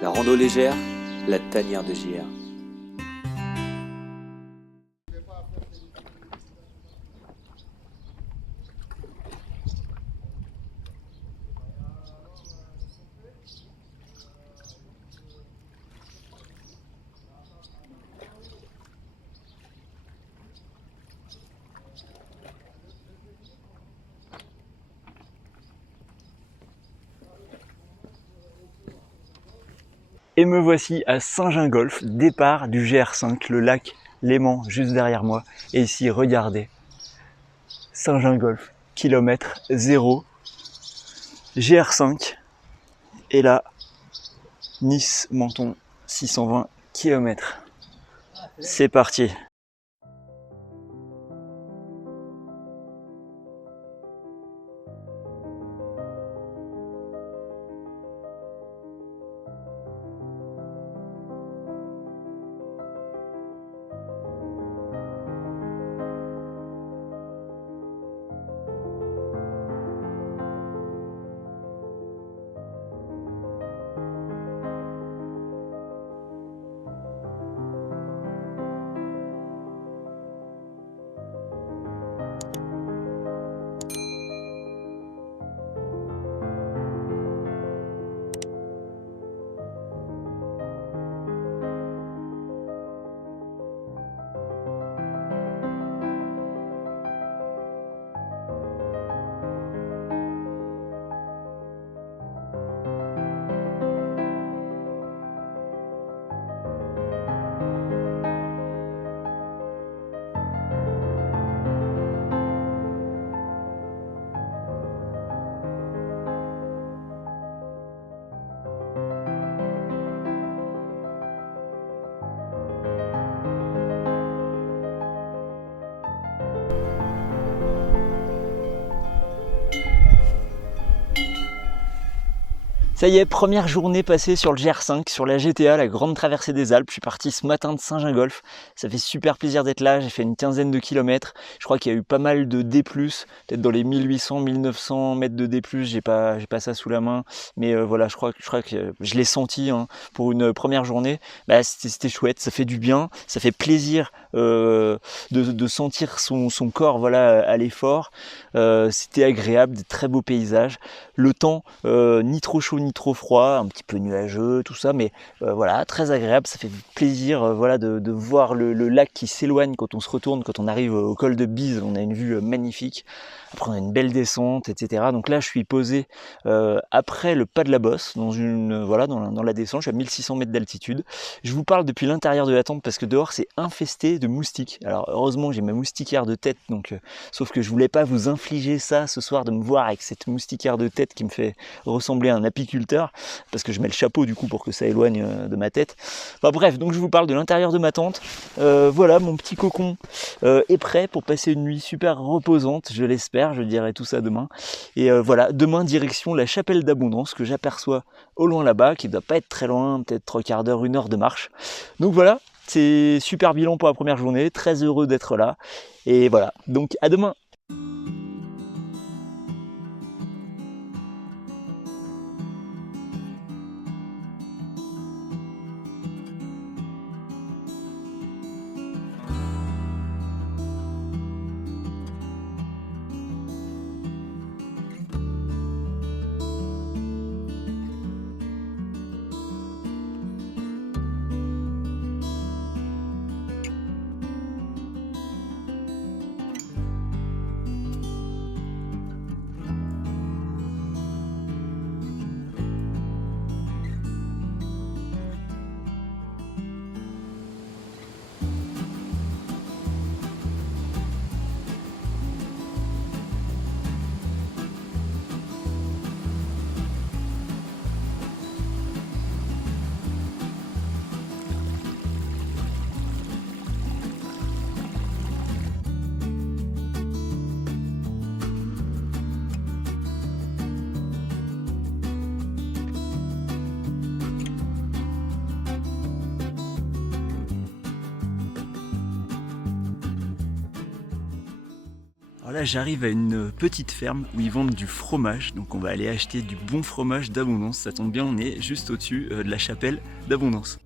La rando légère, la tanière de JR. Et me voici à Saint-Gingolph, départ du GR5, le lac Léman juste derrière moi. Et ici, regardez, Saint-Gingolph, kilomètre 0, GR5. Et là, Nice-Menton, 620 km. C'est parti. Ça y est, première journée passée sur le GR5, sur la GTA, la grande traversée des Alpes. Je suis parti ce matin de Saint-Gingolph. Ça fait super plaisir d'être là. J'ai fait une quinzaine de kilomètres. Je crois qu'il y a eu pas mal de D+, peut-être dans les 1800, 1900 mètres de D+. J'ai pas ça sous la main. Mais voilà, je crois que je l'ai senti hein, pour une première journée. Bah, c'était chouette, ça fait du bien, ça fait plaisir de sentir son corps voilà, à l'effort. C'était agréable, des très beaux paysages. Le temps, ni trop chaud ni trop froid, un petit peu nuageux, tout ça, mais voilà, très agréable. Ça fait plaisir voilà, de voir le lac qui s'éloigne quand on se retourne, quand on arrive au col de Bise, on a une vue magnifique. Après, on a une belle descente, etc. Donc là, je suis posé après le pas de la Bosse, dans la descente. Je suis à 1600 mètres d'altitude. Je vous parle depuis l'intérieur de la tente parce que dehors, c'est infesté de moustiques. Alors, heureusement, j'ai ma moustiquaire de tête, donc, sauf que je voulais pas vous infliger ça ce soir, de me voir avec cette moustiquaire de tête qui me fait ressembler à un apiculteur, parce que je mets le chapeau du coup pour que ça éloigne de ma tête. Enfin bref, donc je vous parle de l'intérieur de ma tente. Voilà, mon petit cocon est prêt pour passer une nuit super reposante, je l'espère, je dirai tout ça demain. Et voilà, demain direction la chapelle d'Abondance que j'aperçois au loin là-bas, qui doit pas être très loin, peut-être 3/4 d'heure, 1 heure de marche. Donc voilà, c'est super bilan pour la première journée, très heureux d'être là. Et voilà, donc à demain. Alors là, j'arrive à une petite ferme où ils vendent du fromage. Donc on va aller acheter du bon fromage d'Abondance. Ça tombe bien, on est juste au-dessus de la chapelle d'Abondance.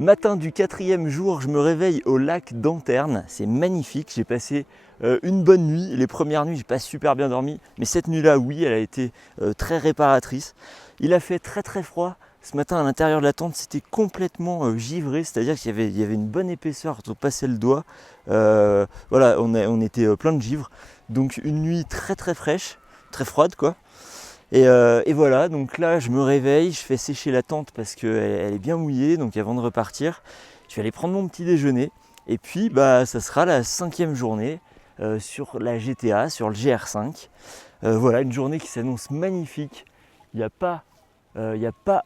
Matin du 4e jour, je me réveille au lac d'Anterne. C'est magnifique, j'ai passé une bonne nuit. Les premières nuits, j'ai pas super bien dormi, mais cette nuit-là, oui, elle a été très réparatrice. Il a fait très très froid, Ce matin, à l'intérieur de la tente, c'était complètement givré, c'est-à-dire qu'il y avait une bonne épaisseur pour passer le doigt. Voilà, on était plein de givre. Donc une nuit très très fraîche, très froide quoi. Et voilà, donc là je me réveille, je fais sécher la tente parce qu'elle est bien mouillée, donc avant de repartir, je vais aller prendre mon petit déjeuner. Et puis bah ça sera la 5e journée sur la GTA, sur le GR5. Voilà, une journée qui s'annonce magnifique. Il n'y a pas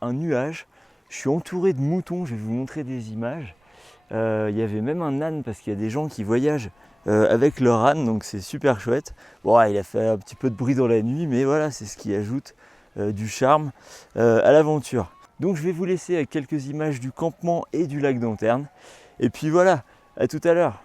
un nuage. Je suis entouré de moutons, je vais vous montrer des images. Il y avait même un âne parce qu'il y a des gens qui voyagent avec leur âne, donc c'est super chouette. Bon, il a fait un petit peu de bruit dans la nuit, mais voilà, c'est ce qui ajoute du charme à l'aventure. Donc je vais vous laisser avec quelques images du campement et du lac d'Anterne. Et puis voilà, à tout à l'heure.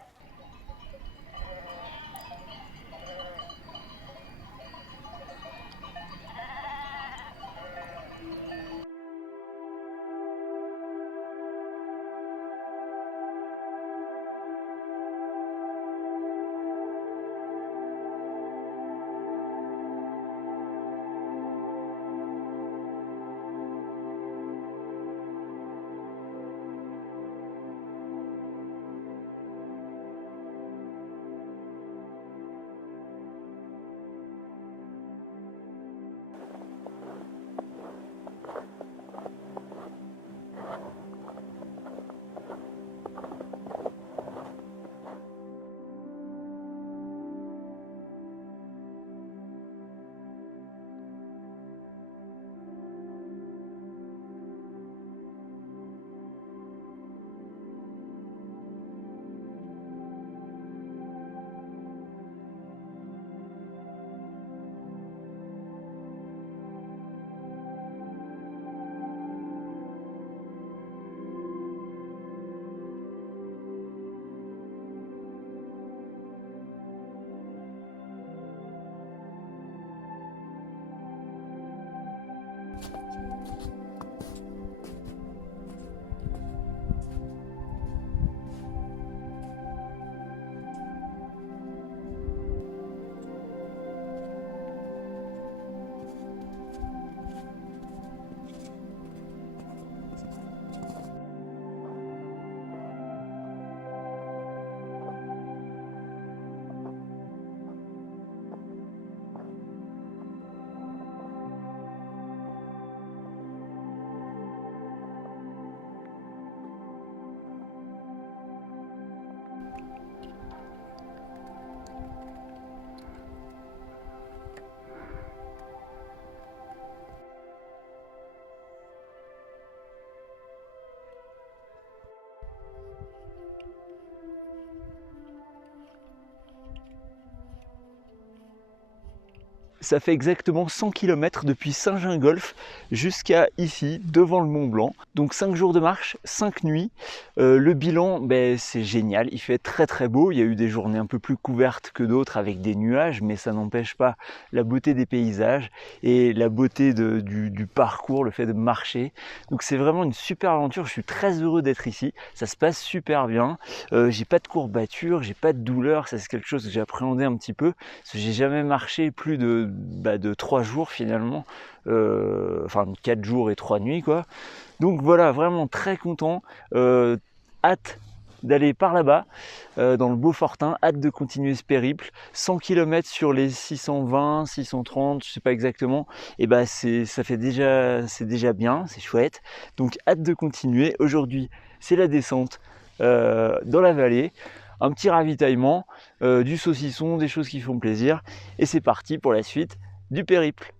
Ça fait exactement 100 km depuis Saint-Gingolph jusqu'à ici, devant le Mont Blanc. Donc 5 jours de marche, 5 nuits. Le bilan, c'est génial, il fait très très beau. Il y a eu des journées un peu plus couvertes que d'autres avec des nuages, mais ça n'empêche pas la beauté des paysages et la beauté du parcours, le fait de marcher. Donc c'est vraiment une super aventure, je suis très heureux d'être ici. Ça se passe super bien. J'ai pas de courbatures, j'ai pas de douleur, ça c'est quelque chose que j'ai appréhendé un petit peu, parce que j'ai jamais marché plus de 3 jours finalement, enfin 4 jours et 3 nuits quoi. Donc voilà, vraiment très content, hâte d'aller par là-bas, dans le Beaufortin, hâte de continuer ce périple. 100 km sur les 620, 630, je sais pas exactement, et c'est déjà bien, c'est chouette. Donc hâte de continuer. Aujourd'hui, c'est la descente dans la vallée, un petit ravitaillement, du saucisson, des choses qui font plaisir, et c'est parti pour la suite du périple.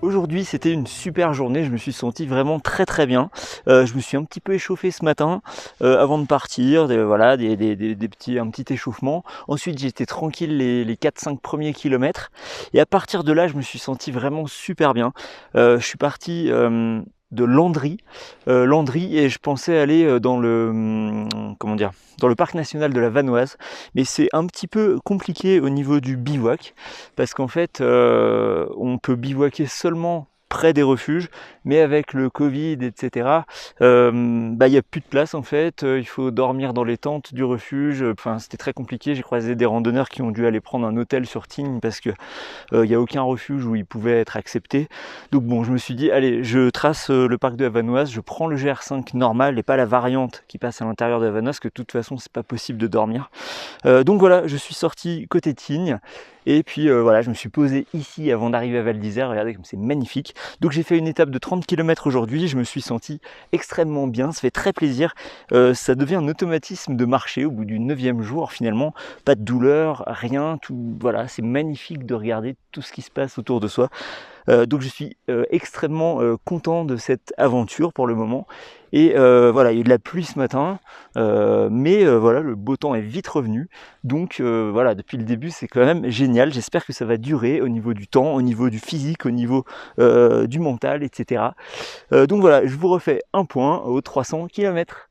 Aujourd'hui, c'était une super journée, je me suis senti vraiment très bien. Je me suis un petit peu échauffé ce matin avant de partir, un petit échauffement. Ensuite, j'étais tranquille les 4-5 premiers kilomètres. Et à partir de là, je me suis senti vraiment super bien. Je suis parti de Landry, et je pensais aller dans le parc national de la Vanoise, mais c'est un petit peu compliqué au niveau du bivouac, parce qu'en fait on peut bivouaquer seulement près des refuges, mais avec le Covid, etc., il n'y a plus de place en fait, il faut dormir dans les tentes du refuge, enfin c'était très compliqué, j'ai croisé des randonneurs qui ont dû aller prendre un hôtel sur Tignes parce que il n'y a aucun refuge où ils pouvaient être acceptés. Donc bon, je me suis dit, allez, je trace le parc de la Vanoise, je prends le GR5 normal et pas la variante qui passe à l'intérieur de la Vanoise, que de toute façon c'est pas possible de dormir. Donc voilà, je suis sorti côté Tignes. Et puis voilà, je me suis posé ici avant d'arriver à Val d'Isère. Regardez comme c'est magnifique. Donc j'ai fait une étape de 30 km aujourd'hui. Je me suis senti extrêmement bien. Ça fait très plaisir. Ça devient un automatisme de marcher au bout du 9e jour finalement. Pas de douleur, rien. Tout, voilà, c'est magnifique de regarder tout ce qui se passe autour de soi. Donc je suis extrêmement content de cette aventure pour le moment. Et voilà, il y a eu de la pluie ce matin, mais voilà, le beau temps est vite revenu. Donc voilà, depuis le début, c'est quand même génial. J'espère que ça va durer au niveau du temps, au niveau du physique, au niveau du mental, etc. Donc voilà, je vous refais un point aux 300 km.